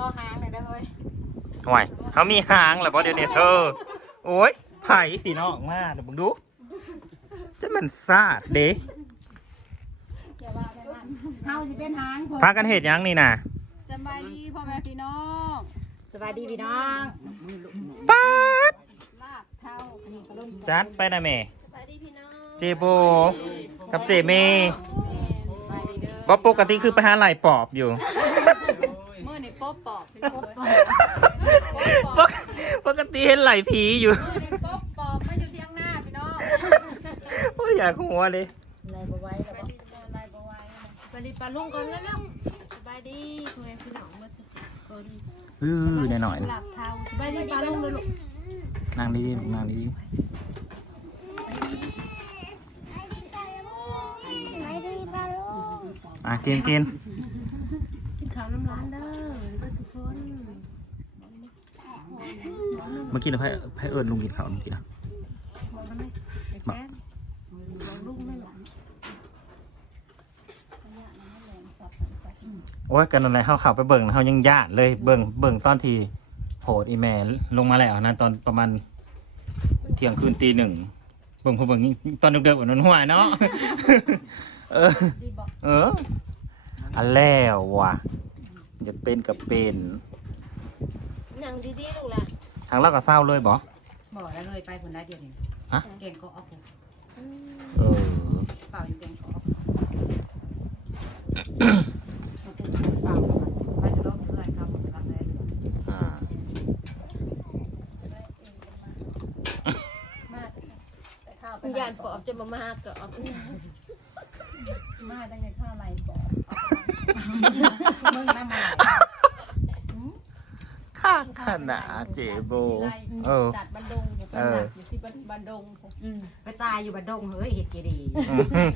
ข้อหางเลยเด้อเฮ้ยห่วยเขามีหางแล้วบ่เดี๋ยวนี้เธอ โอ้ยไผ่พี่น้องมาเดี๋ยวมึงดูจะมันซาดเด้อย่าว่าได้ว่าเฮาสิเป็นหางเพิ่นพากันเหตุยังนี่น่ะสบายดีพ่อแม่พี่น้องสวัสดีพี่น้องป๊าดลาบเท่าอันนี้ก็ลงจัดไปนะแม่สบายดีพี่น้องเจโบกับเจเมแม่สบายดีเด้อว่าปกติคือไปหาไหลปอบอยู่ มื้อนี่ป๊อบปอบเป็นป๊อบปอบปกปกติเห็นไหลผีอยู่มื้อนี่ป๊อบปอบมาอยู่เที่ยงหน้าพี่น้องโอ้ยอยากหัวเลยนายบไหว้แล้วบ่อะไรบ่ไหวสวัสดีปลาลุงก่อนแล้วเนาะสบายดีคุณแม่พี่น้องเมื่อสักคนอื้อหน่อยๆหนะลับเท้าสบายดีปลาลุงเลยลูกนั่งดีๆลูกนั่งดีๆอะกินกินกินข้าวน้ำร้านเด้อก็ทุกคน เมื่อกี้นะไพ่ไพ่เอิญลุงกินข้าวเมื่อกี้นะบอกแล้วไหมไอ้แก้มบอกลุงไม่หลังโอ้ยกันอะไรเขาเขับไปเบิ่งนะเขายังญาติเลยเบิ่งเบิ่งตอนที่โผล่อีแม่ลงมาแล้วนะตอนประมาณเที่ยงคืนตีหนึ่งเบิ่งพอเบิ่งตอนเด็กๆแบบนั้นหัวเนาะเออดีบอกเอออันแล้วว่ะจะเป็นกับเป็น นั่งดีๆลูกล่ะ ทางเราก็เศร้าเลยบ่บอกแล้วเลยไปคนละเดียวนี่ฮะเก่งก็ออกเออเปล่าอยู่เก่งก็ออกมันคือเปล่าไปจะต้องเพื่อนเขาหมดแล้วเลยอ่ามาแต่ข้าวไปคุณยานปอบจะมามากก็ออกมาตั้งแต่ข้าวไหลปอบมึงนั่งมา ข้างขนาดเจโบ เออ จัดบันดงผมไปเออสักอยู่ที่บันดงผมอืมไปตายอยู่บัดดงเฮ้ยเห็ดเกดีอืม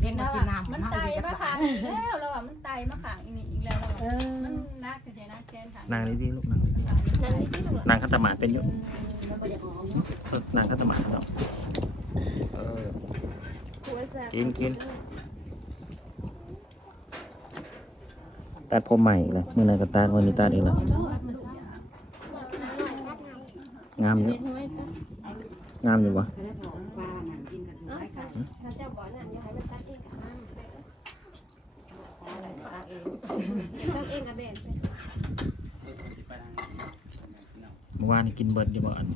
เรียกแล้มาวชิมน้ำมันเฮาไตอีกมาแล้วขังอีกแล้วเราอะมันไตมาขังอีกนี่อีกแล้วเราเออะอมันนักจะใช่นักแกนขังนางดีๆลูกนางดีนั่งดีๆลูกๆนางขัตมาเป็นอยู่แล้วก็อยากออกเนาะนางขัตมาเนาะเออหัวแซ่บกินกินตัดผมใหม่อีกเลยมื่อไหรก็ตัดวันนี้ตัดอีกแล้วงามอยู่งามอยู่วะปลาหนั งาเจ้าบ่อนั่นอย่าให้มันตัดเองกับมันตัดเองตัดเองกับแบ่งเมื่อวานกินเบิร์ดอยู่บ่อัน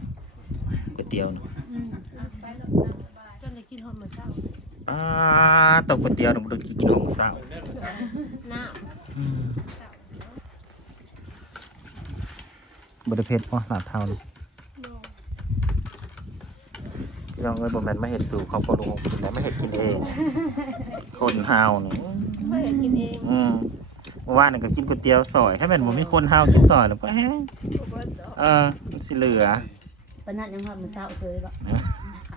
ก๋วยเตี๋ยวเนาะจนได้กินหอมเหมือนเช้าอ่าตกก๋วยเตี๋ยวเนาะบ่ได้กินของเศร้าน้อืมบริเพชรพ่อหลาดเท่าเลยพี่ น้องเอ้ยบ่แม่นมาเห็ดสู่เขาก็รู้กินได้ไม่เห็ดกินเอง คนเฮานี่ำไม่เห็นกินเองอืมเมื่อวานนี่ก็กินก๋วยเตี๋ยวซอยถ้าแม่นบ่มีคนเฮากินซอยแล้วก็แฮงเออมันสิเหลือปนัดยังหอมเหมือนเช้าเซยบ่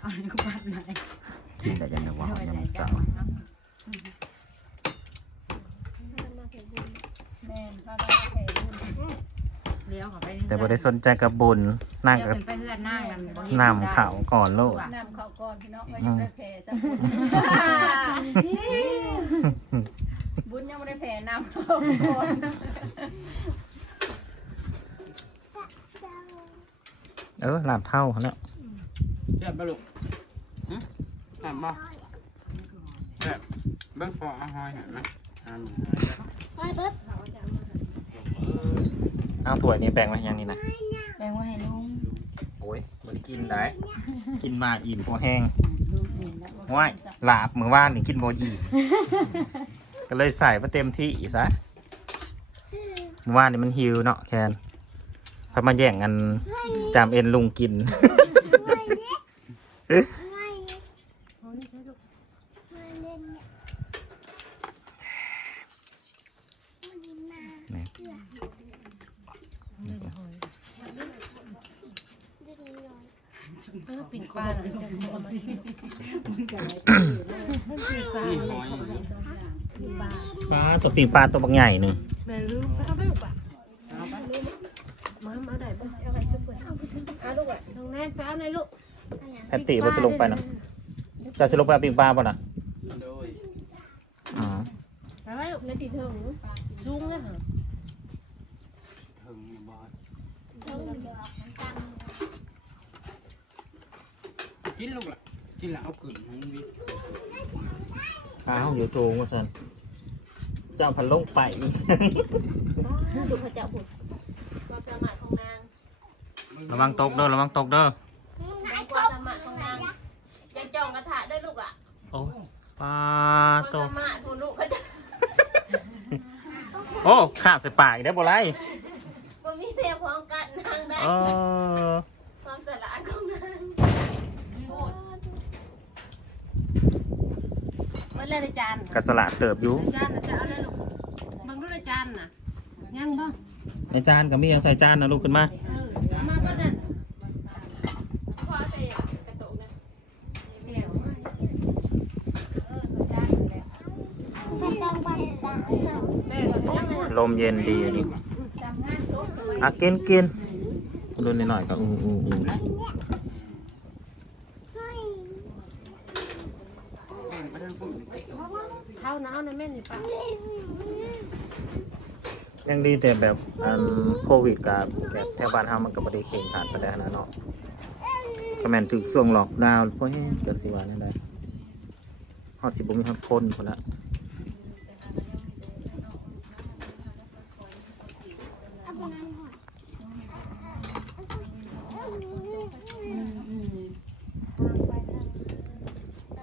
เอาในกุบัตไหนกินได้ยังไงวะยังไม่เศร้าแม่นพากันไปแผ่บุญ เลี้ยวเขาไปแต่บ่ได้สนใจกับบุญนั่งเลี้ยวกับขึ้นไปเพื่อนนั่งนั่นบ่เห็นำเขาก่อนโลด นำเขาก่อนพี่น้องก็ยังได้แผ่สักบุญบุญยังไม่ได้แผ่นำเขาก่อนเออหลาบเท่าแล้วแซ่บบ่ลูกหึแซ่บบ่แซ่บเบิ่งฟองเอาหอยเห็นไหมอ่ามีหอยด้วยไปเบิด เอาถ้วยนี้แบ่งไว้ยังนี่นะแบ่งไว้ให้ลุงโอ้ยบ่ได้กินได้ กินมาอิ่มพอแห้งลุงเห็นแล้วว้ายหลาบมือว่านนี่กินโบอีก็เลยใส่มาเต็มที่อีซะมือว่านนี่มันหิวเนาะแคนพอมาแย่งกันจามเอ็นลุงกินนี่ เออปิ่นปลาหน่อยจะเอามากินปิ่นปลานี่หอยปลาตัวปีกปลาตัวบางใหญ่หนึ่งแม่ลืมไปเอาไปลูกป่ะมามาได้ป่ะเอาไปชุบไปเอาไปชุบเอาลูกอะน้องแนนไปเอาหน่อยลูกแพตติว่าจะลงไปเนาะจะจะลงไปเอาปีกปลาป่ะนะโดยอ๋อไปไว้ลูกในตีเถิงลุงเนี่ยเหรอ กินลูกละกินแล้วเอาขึ้นของวิอ้าวอยู่สูงว่าสันเจ้าพันลงไปดูพระเจ้าบุตรความสามารถของนางระวังตกเด้อระวังตกเด้อความสามารถของนางจะจองกระถาด้วยลูกอะโอ้ปลาความตกสามารถของลูกเขาจะโอ้ขาบใส่ปากอีกได้อบ่ไรบ่มีแนวพร้อมกันนางได้ เออ ความสลาดของนาง มันเลยในจานกระสลัดเติบอยู่จานน่ะจะเอาอะไรลูกเบิ่งดูในจานน่ะยังบ่ในจานก็มียังใส่จานนะลูกขึ้นมา เออเอามาบ่นั่นพอใส่กระตุกนะแก้วเออจานนั่นแหละแม่ก็ยังไงลมเย็นดีอันนี้อะกินกินรุ่นนิดหน่อยก็อืออืออือ แบ่งไปทางปุ่น เข้าห นาวนะแม่นี่ป้ายังดีแต่แบบอันโควิดกับแบบแถวบ้านเฮามันก็บ่ได้เก่งขาดไปได้ขนาดเนาะก็แม่นถึงช่วงล็อกดาวน์พวกนี้เกิดสิว่านั่นได้ฮอดสิบ่มีฮอดคนพุ่นละ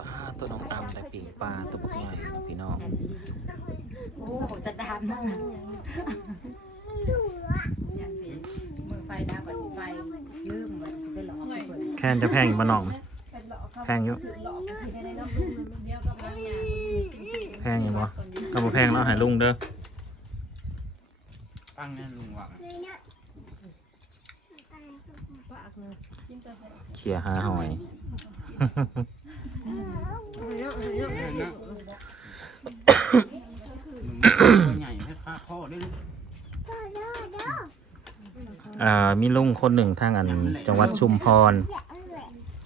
ปลาตัวน้องตำแต่ปี ปลาตัวบุกหน่อยพี่น้องโอ้โหจะดำนั่นน่ะยันสีมือไฟดับอะสิไฟลืมมันสิไปหลอกเปิดแค่นจะแพงอยู่บ้านน้องไหมแพงอยู่แพงอยู่บ่ก็บ่แพงแล้วใหายลุงเด้อตั้งแน่ลุงหวังเขี่ยหาหอย เนาะตัวใหญ่ให้ค่าข้อได้ลูกอ่ามีลุงคนหนึ่งทางอันจังหวัดชุมพร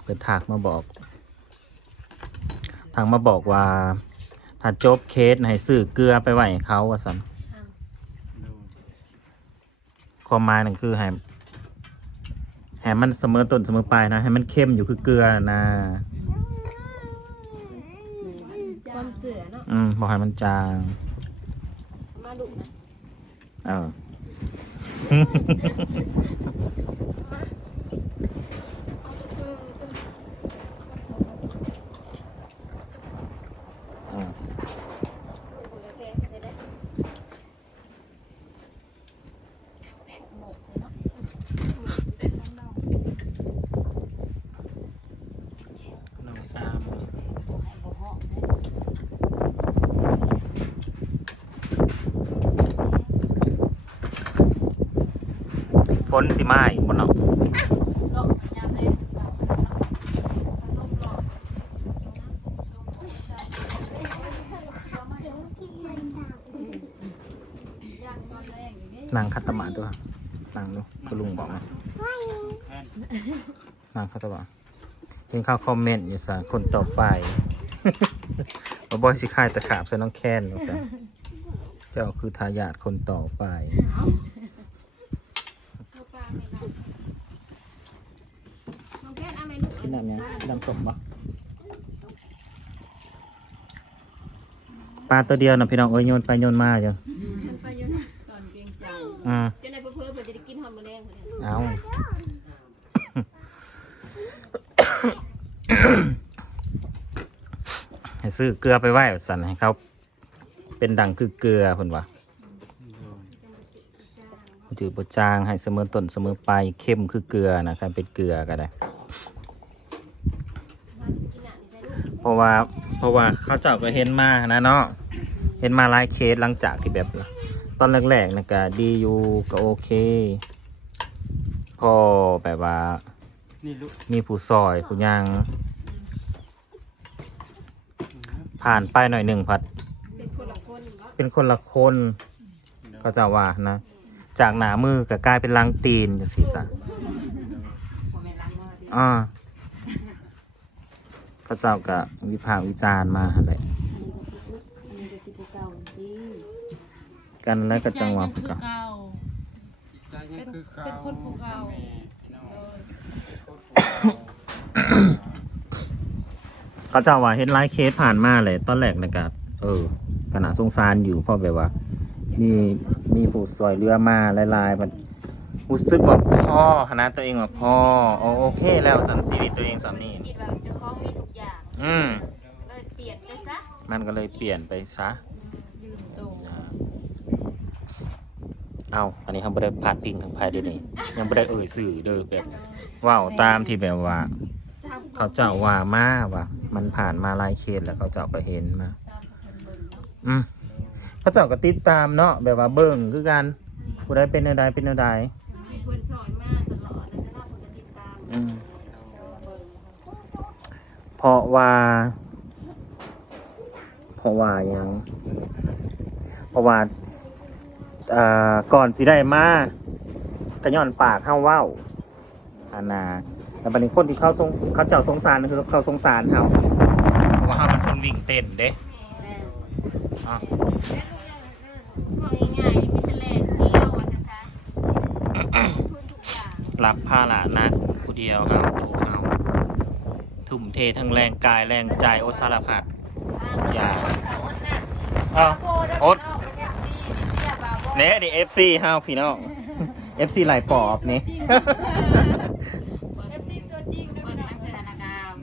เปิดถากมาบอก ทางมาบอกว่า ถ้าจบเคสให้ซื้อเกลือไปไหวให้เขาว่าสันความหมายนั่นคือให้ให้มันเสมอต้นเสมอปลายนะ ให้มันเข้มอยู่คือเกลือนะ ความเสื อเนาะอืมบอกให้มันจาง มาดุนะเออเออน้องตาม ฝนสิมาอีกบนเนาะนางคัตตมาด้วยนางดูคุณลุงบอกนะนางคัตตมาเป็นข้าวคอมเมนต์อยู่สาคนต่อไปมาบอยสิคายตะขาบใส่น้องแค้นว่าซั่นเจ้าคือทายาทคนต่อไป น้องแก้นเอาไหมลูก ที่นั่นเนี่ย ดังสมปะปลาตัวเดียวนะพี่น้องเอ้ยโยนไปโยนมาจังมันไปอยู่นะตอนเกรงใจอืมจะได้เพื่อเพื่อจะได้กินหอมมะแรงคนนี้เอาให้ซื้อเกลือไปไหว้สันให้เขาเป็นดังคือเกลือคนวะจือบจางให้เสมอต้นเสมอปลายเข้มคือเกลือนะครับเป็นเกลือก็ได้ เพ ราะว่าเพราะว่าเขาเจ้าก็เห็นมานะเนาะเห็นมาหลายเคสหลังจากที่แบบ ตอนแรกๆนะก็ดีอยู่ก็โอเค พอแบบว่า นี่ลูกมีผู้ซอยผู้ยังผ่านไปหน่อยหนึ่งพัด เป็นคนละคนเนาะเป็นคนละคนก็จะว่านะ จากหนามือก็กลายเป็นลังตีนจังสีซะโมเมนต์ล้างมือดิอ่าเขาเจ้าก็วิพากษ์วิจารณ์มาหั่นี้ก็สิบเก่าจริงกันแล้วก็จังหวะก็ใจยังคือเก่าเป็นคนภูเขาแม่พี่น้องเป็นคนภูเขาเขาเจ้าว่าเห็นไลฟ์เคสผ่านมาเลยตอนแรกนะกะเออขณะสงสารอยู่เพราะแบบว่า มีมีผู้ซอยเรือมาหลายๆมันรู้สึกว่าพ่อคณะตัวเองว่าพ่อโอโอเคแล้วสันชีวิตตัวเองสำนี่ อย่างอืมเลยเปลี่ยนไปซะมันก็เลยเปลี่ยนไปซะยืนตรงเอาอันนี้เขาไม่ได้พาดพิงทางภายเด้นี่ยังไม่ได้เอ่ยสื่อเด้อแบบว่าวตามที่แบบว่าทำเขาเจ้าว่ามาว่ามันผ่านมาหลายเคสแล้วเขาเจ้าก็เห็นมาอืมเขาเจ้าก็ติดตามเนาะแบบว่าเบิ่งคือกันผู้ใดเป็นแนวใดเป็นแนวใดมีคนสอนมาตลอดแล้วก็เราคนติดตาม อืม เพราะว่าเพราะว่าหยังเพราะว่าอ่าก่อนสิได้มากระย่อนปากเข้าเว้าอันนาแต่บัดนี้คนที่เขาสงเขาเจ้าสงสารคือเขาสงสารเฮาเพราะว่าเฮาเป็นคนวิ่งเต้นเด้แม่อะบอกง่ายๆมีแต่แลนเดียวอะซะทุนทุกอย่างรับภาระหนักผู้เดียวเฮาตัวเฮา ทุ่มเททั้งแรงกายแรงใจโอสารพัดอย่าเอาอดเนี่ยดิ FC เฮาพี่น้อง FC หลายปอบนี่เอฟซีตัวจริงเปิดนั่งคือธนาคาร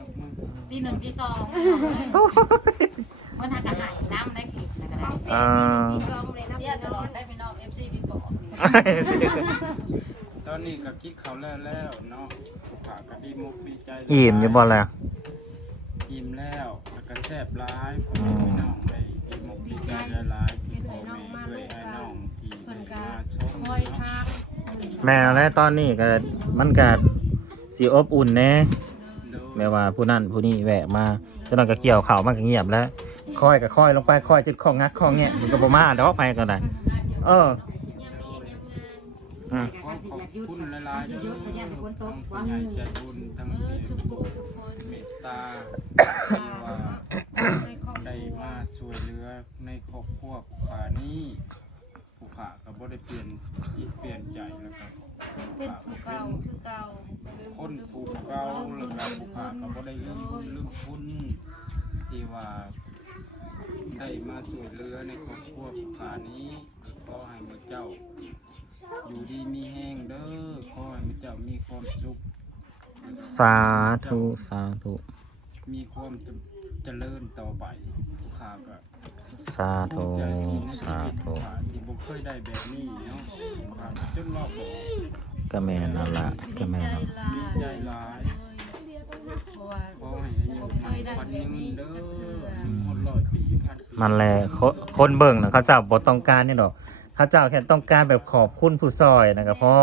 ตีหนึ่งตีสองเมื่อทางกระหายน้ำได้คลิปนะก็ได้อ่าที่ซ้อมเลยนะเสียตลอดได้ไปนอกเอฟซีพี่บอกตอนนี้ก็คิดเขาแล้วแล้วเนาะ ผู้ขาก็ดีมุกดีใจอิ่มอยู่บ่แล้วอิ่มแล้วแล้วก็แซ่บร้ายพ่อแม่พี่น้องได้ดีมุกดีใจหลายๆที่พ่อแม่ด้วยไอ้น้องที่ได้มาชมคอยเนาะทางแม่และตอนนี้ก็มันก็สีอบอุ่นแน่โดยแม้ว่าผู้นั้นผู้นี้แวะมาจนนั้นก็เกี่ยวเข่าวมันก็เงียบแล้วค่อยก็ค่อยลงไปค่อยจุดข้องักข้อเงี้ยมันก็บ่มาดอกไปก็ได้เออ อืมขอบคุณหลายๆเด้อทั้งผู้ใหญ่ใจบุญทั้งเมตตาที่ว่าได้มาช่วยเหลือในครอบครัวผู้ขานี้ผู้ขาก็บ่ได้เปลี่ยนจิตเปลี่ยนใจแล้วก็เป็นผู้เก่าคือเก่าคนผูกเก่าแล้วก็ผู้ขาก็บ่ได้ลืมบุญลืมคุณที่ว่าได้มาช่วยเหลือในครอบครัวผู้ขานี้ขอให้มือเจ้า อยู่ดีมีแห้งเด้อขอให้มือเจ้ามีความสุข สาธุสาธุมีความเจริญต่อไปผู้ขาก็สาธุใจที่ในชีสาวิตธุผู้ขาที่บ่เคยได้แบบนี้เนาะผู้ขาจนรอบบอกก็แม่นนั่นละก็แม่นนั่นล่ะดีใจหลายเพราะว่าขอให้อายุมันพันยืนเด้อหมดร้อยปีพันปีมันแหละคนคนเบิ่งนะเขาเจ้าบ่ต้องการนี่ดอกเขาเจ้าแค่ต้องการแบบขอบคุณผู้ซอยนะครับพ่อ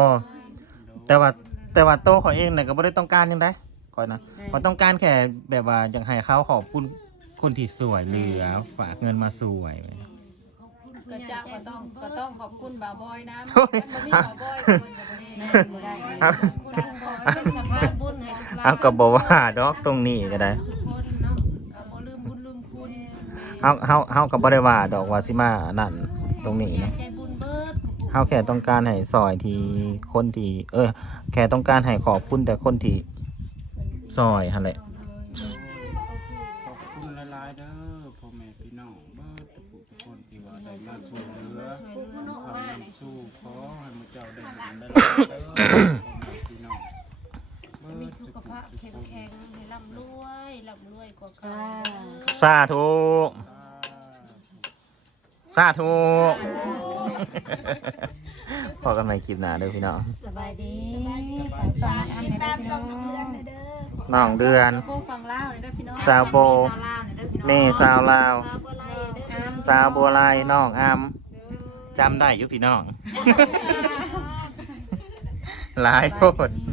แต่ว่าแต่ว่าโตเขาเองน่ะก็บ่ได้ต้องการหยังได้คอยนะเขาต้องการแค่แบบว่าอยากให้เขาขอบคุณคนที่สวยเหลือฝากเงินมาสวยก็เจ้าก็ต้องก็ต้องขอบคุณบ่าวบอยนะโอ้ยมันบ่มีบ่าวบอยคนก็บ่ได้เอาคุณขอเป็นสะพานบุญให้ทุกเราเอาก็บอกว่าดอกตรงนี้ก็ได้สุขคนเนาะก็บ่ลืมบุญลืมคุณเฮาเฮาเฮาก็บ่ได้ว่าดอกว่าสิมานั่นตรงนี้นะใจบุญ เบิดเฮาแค่ต้องการให้ซอยที่คนที่เออแค่ต้องการให้ขอบคุณแต่คนที่ซอยหั่นแหละขอบคุณหลายๆเด้อพ่อแม่พี่น้องเบิดทุกผู้ทุกคนที่ว่าได้มาช่วยเหลือความนำสู้ขอให้มือเจ้าได้บุญได้รับเด้อพ่อแม่พี่น้องเบิมีดสุทุกขผู้ภาพทุกเข้มคนแข็งให้ร่ำรวยร่ำรวยกว่าเก่าสาธุสาธุ พอกันใหม่คลิปหน้าเด้อพี่น้อง สบายดีสบายดีติดตามส่งน้องเดือนเด้อน้องเดือนโบฟังลาวนี่เด้อพี่น้องสาวโบสาวลาวนี่เด้อพี่น้องเม่สาวลาวสาวบัวไล่เด้อสาวบัวลายน้องอามจำได้อยุพี่น้องหลายโพดส